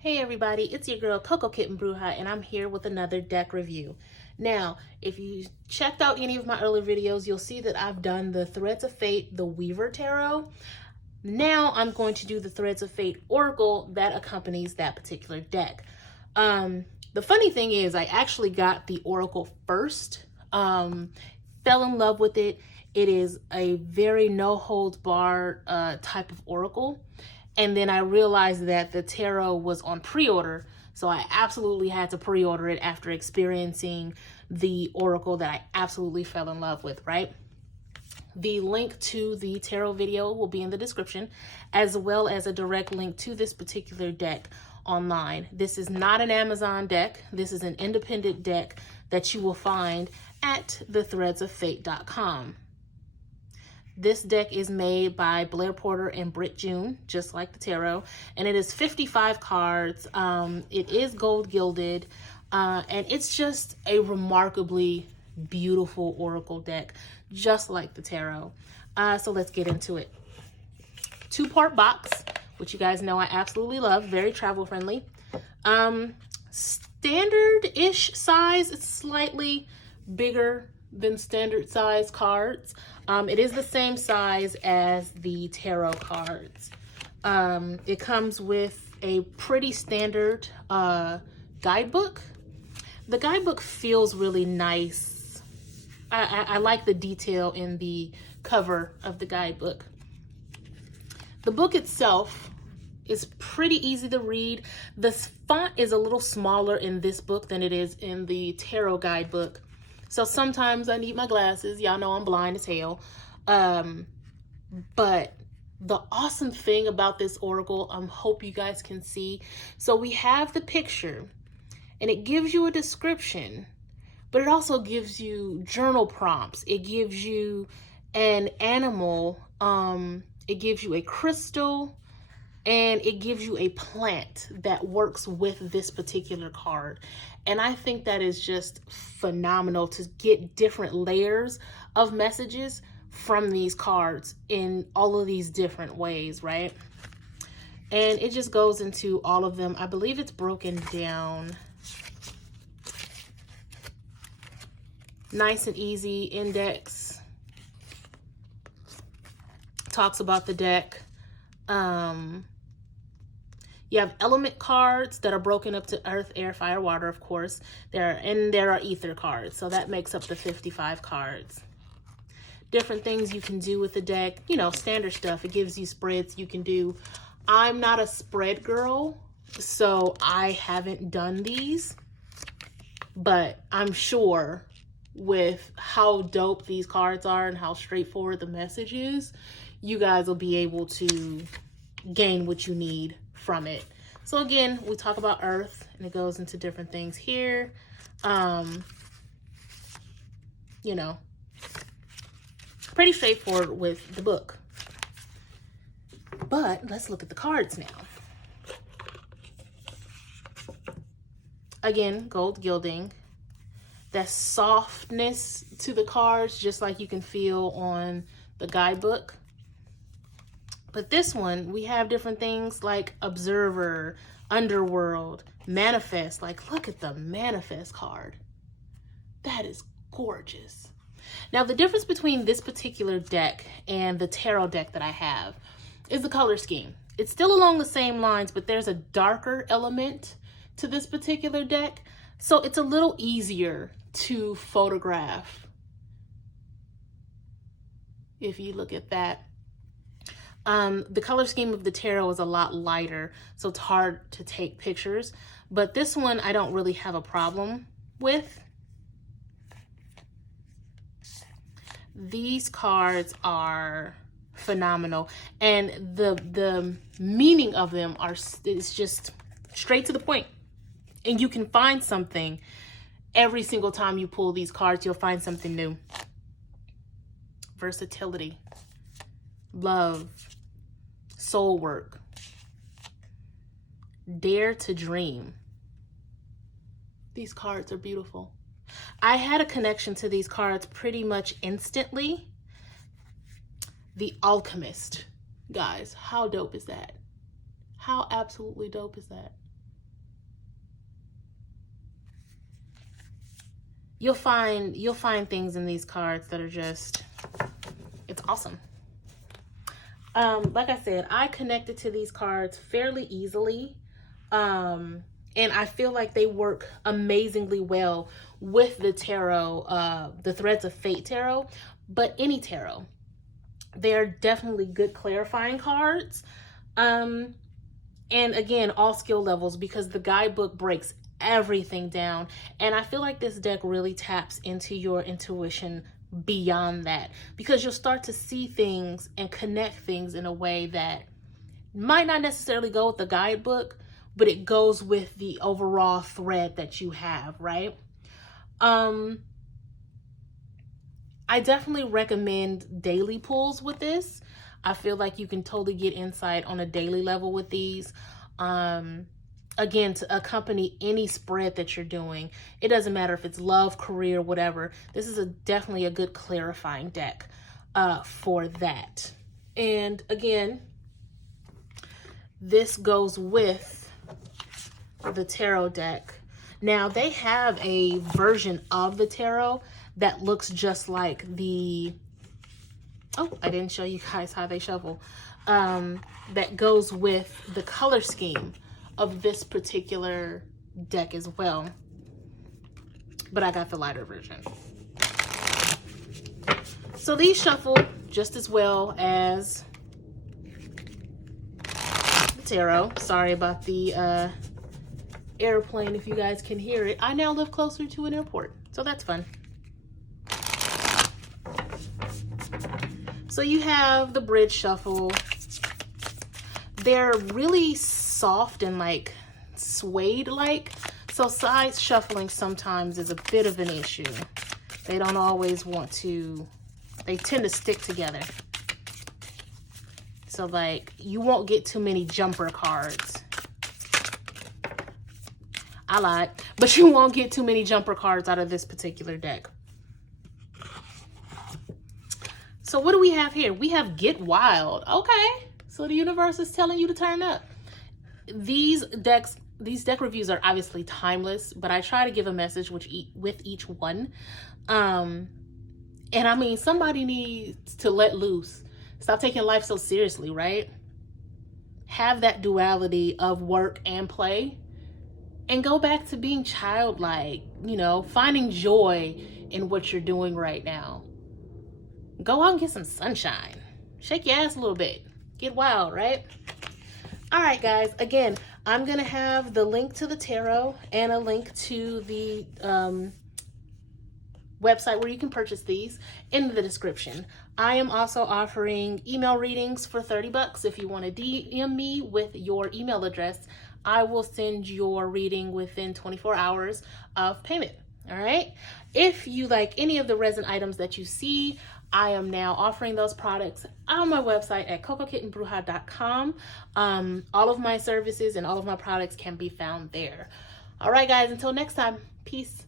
Hey everybody, it's your girl Coco Kitten Bruja, and I'm here with another deck review. Now, if you checked out any of my earlier videos, you'll see that I've done the Threads of Fate, the Weaver Tarot. Now I'm going to do the Threads of Fate Oracle that accompanies that particular deck. The funny thing is I actually got the Oracle first, fell in love with it. It is a very no-holds-barred type of Oracle. And then I realized that the tarot was on pre-order, so I absolutely had to pre-order it after experiencing the Oracle that I absolutely fell in love with, right? The link to the tarot video will be in the description, as well as a direct link to this particular deck online. This is not an Amazon deck. This is an independent deck that you will find at thethreadsoffate.com. This deck is made by Blair Porter and Britt June, just like the tarot, and it is 55 cards. It is gold gilded, and it's just a remarkably beautiful oracle deck, just like the tarot. So let's get into it. 2-part box, which you guys know I absolutely love, very travel friendly. Standard-ish size, it's slightly bigger than standard size cards. It is the same size as the tarot cards. It comes with a pretty standard guidebook. The guidebook feels really nice. I like the detail in the cover of the guidebook. The book itself is pretty easy to read. The font is a little smaller in this book than it is in the tarot guidebook. So sometimes I need my glasses. Y'all know I'm blind as hell. But the awesome thing about this oracle, I hope you guys can see. So we have the picture and it gives you a description, but it also gives you journal prompts. It gives you an animal. It gives you a crystal, and it gives you a plant that works with this particular card. And I think that is just phenomenal to get different layers of messages from these cards in all of these different ways, right? And it just goes into all of them. I believe it's broken down nice and easy. Index talks about the deck. You have element cards that are broken up to earth, air, fire, water, of course. There are ether cards, so that makes up the 55 cards. Different things you can do with the deck, you know, standard stuff. It gives you spreads you can do. I'm not a spread girl, so I haven't done these, but I'm sure with how dope these cards are and how straightforward the message is, you guys will be able to gain what you need from it. So again, we talk about earth and it goes into different things here. You know, pretty straightforward with the book. But let's look at the cards now. Again, gold gilding. That softness to the cards, just like you can feel on the guidebook. But this one, we have different things like Observer, Underworld, Manifest. Like, look at the Manifest card. That is gorgeous. Now, the difference between this particular deck and the tarot deck that I have is the color scheme. It's still along the same lines, but there's a darker element to this particular deck. So it's a little easier to photograph. If you look at that. The color scheme of the tarot is a lot lighter, so it's hard to take pictures. But this one I don't really have a problem with. These cards are phenomenal, and the meaning of them is just straight to the point. And you can find something every single time you pull these cards. You'll find something new. Versatility, love, soul work, dare to dream. These cards are beautiful. I had a connection to these cards pretty much instantly. The Alchemist, guys, how dope is that? How absolutely dope is that? you'll find things in these cards that are just, it's awesome. Like I said, I connected to these cards fairly easily. And I feel like they work amazingly well with the tarot, the Threads of Fate tarot, but any tarot. They're definitely good clarifying cards. And again, all skill levels, because the guidebook breaks everything down. And I feel like this deck really taps into your intuition beyond that, because you'll start to see things and connect things in a way that might not necessarily go with the guidebook, but it goes with the overall thread that you have, right? I definitely recommend daily pulls with this. I feel like you can totally get insight on a daily level with these. Again, to accompany any spread that you're doing. It doesn't matter if it's love, career, whatever. This is definitely a good clarifying deck for that. And again, this goes with the tarot deck. Now, they have a version of the tarot that looks just like the... Oh, I didn't show you guys how they shuffle. That goes with the color scheme of this particular deck as well. But I got the lighter version. So these shuffle just as well as the tarot. Sorry about the airplane, if you guys can hear it. I now live closer to an airport, so that's fun. So you have the bridge shuffle. They're really soft and like suede-like. So side shuffling sometimes is a bit of an issue. They don't always want to, they tend to stick together. So like you won't get too many jumper cards. I lied, but you won't get too many jumper cards out of this particular deck. So what do we have here? We have Get Wild. Okay, so the universe is telling you to turn up. These deck reviews are obviously timeless, but I try to give a message with each one. And I mean, somebody needs to let loose. Stop taking life so seriously, right? Have that duality of work and play. And go back to being childlike, you know, finding joy in what you're doing right now. Go out and get some sunshine. Shake your ass a little bit. Get wild, right? All right, guys. Again, I'm going to have the link to the tarot and a link to the website where you can purchase these in the description. I am also offering email readings for $30. If you want to DM me with your email address, I will send your reading within 24 hours of payment. All right. If you like any of the resin items that you see, I am now offering those products on my website at cocokittenbruja.com. All of my services and all of my products can be found there. All right, guys, until next time, peace.